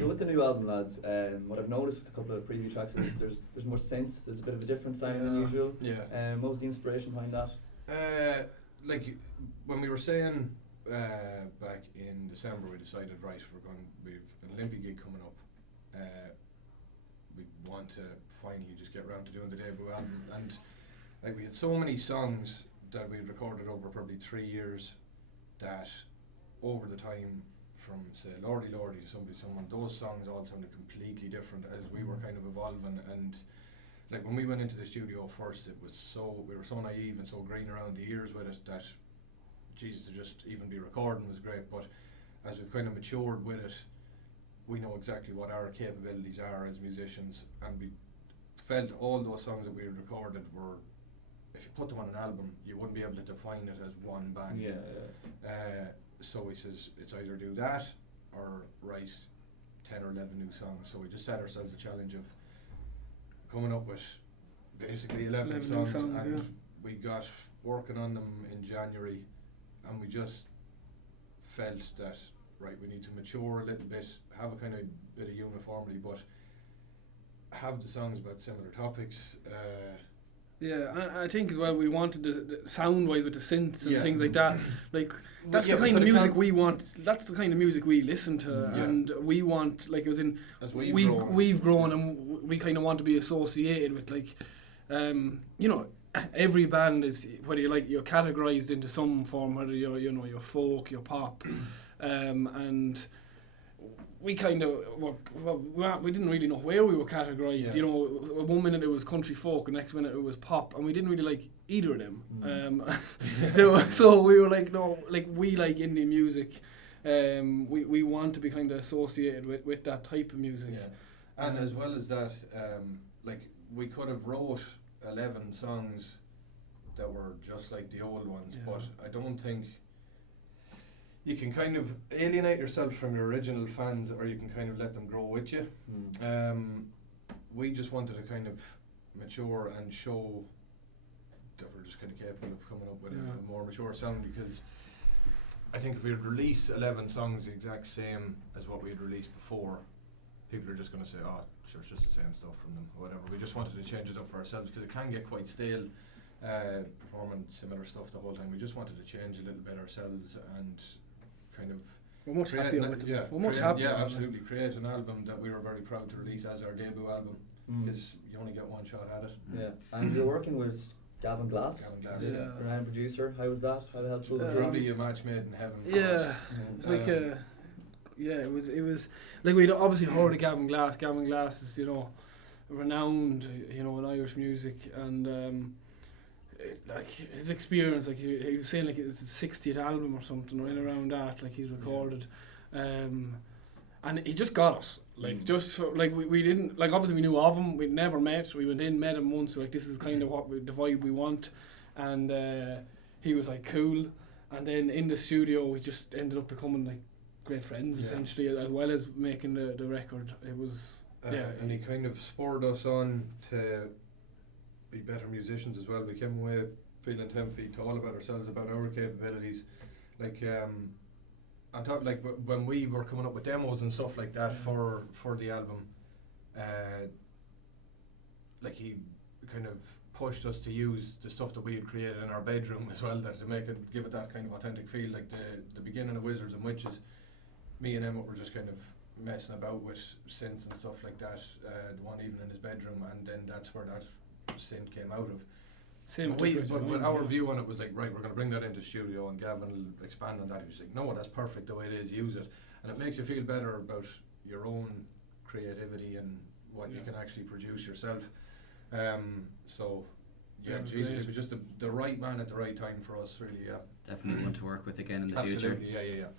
So with the new album, lads, what I've noticed with a couple of preview tracks is there's more synths. There's a bit of a different sound than usual. Yeah. What was the inspiration behind that? Like when we were saying back in December, we decided we've an Olympic gig coming up. We want to finally just get around to doing the debut album, and like we had so many songs that we'd recorded over probably 3 years that over the time from say Lordy Lordy to Somebody Someone, those songs all sounded completely different as we were kind of evolving. And like when we went into the studio first, we were so naive and so green around the ears with it that Jesus, to just even be recording was great. But as we've kind of matured with it, we know exactly what our capabilities are as musicians, and we felt all those songs that we had recorded were, if you put them on an album, you wouldn't be able to define it as one band. So he says it's either do that or write 10 or 11 new songs. So we just set ourselves a challenge of coming up with basically 11 songs, and we got working on them in January, and we just felt that we need to mature a little bit, have a kind of bit of uniformity, but have the songs about similar topics. I think as well we wanted the sound-wise with the synths and things like that. Like that's the kind of music we want. That's the kind of music we listen to, and we want, like, it was in as we've grown, and we kind of want to be associated with, like, every band is, whether you're categorized into some form, whether you're folk, you're pop, and we kind of we didn't really know where we were categorized. One minute it was country folk, the next minute it was pop, and we didn't really like either of them. So we were like, no, like, we like indie music. We want to be kind of associated with that type of music. And as well as that, like, we could have wrote 11 songs that were just like the old ones, but I don't think you can kind of alienate yourself from your original fans, or you can kind of let them grow with you. We just wanted to kind of mature and show that we're just kind of capable of coming up with a more mature sound, because I think if we had released 11 songs the exact same as what we had released before, people are just going to say, oh, sure, it's just the same stuff from them, or whatever. We just wanted to change it up for ourselves, because it can get quite stale performing similar stuff the whole time. We just wanted to change a little bit ourselves and kind of we're much happier with it. We're much happier. Yeah, absolutely. Create an album that we were very proud to release as our debut album, because you only get one shot at it. And you're working with Gavin Glass, renowned producer. How was that? How helpful was that? Probably a match made in heaven. It's like it was like, we'd obviously heard of Gavin Glass. Gavin Glass is, renowned, in Irish music, and like his experience, like he was saying, like it was his 60th album or something, or in around that, like he's recorded, and he just got us, like just so, like we didn't, like, obviously we knew of him, we'd never met, we went in, met him once, so like this is kind of the vibe we want, and he was like cool, and then in the studio we just ended up becoming like great friends essentially, as well as making the record. It was and he kind of spurred us on to be better musicians as well. We came away feeling 10 feet tall about ourselves, about our capabilities. Like on top, like when we were coming up with demos and stuff like that for the album, like he kind of pushed us to use the stuff that we had created in our bedroom as well, that to give it that kind of authentic feel. Like the beginning of Wizards and Witches, me and Emmett were just kind of messing about with synths and stuff like that one evening in his bedroom, and then that's where that synth came out of. But our view on it was like, right, we're going to bring that into the studio, and Gavin will expand on that. He was like, no, that's perfect the way it is, use it. And it makes you feel better about your own creativity and what you can actually produce yourself. So Jesus, it was just the right man at the right time for us, really. Definitely want to work with again in the future. Absolutely, yeah.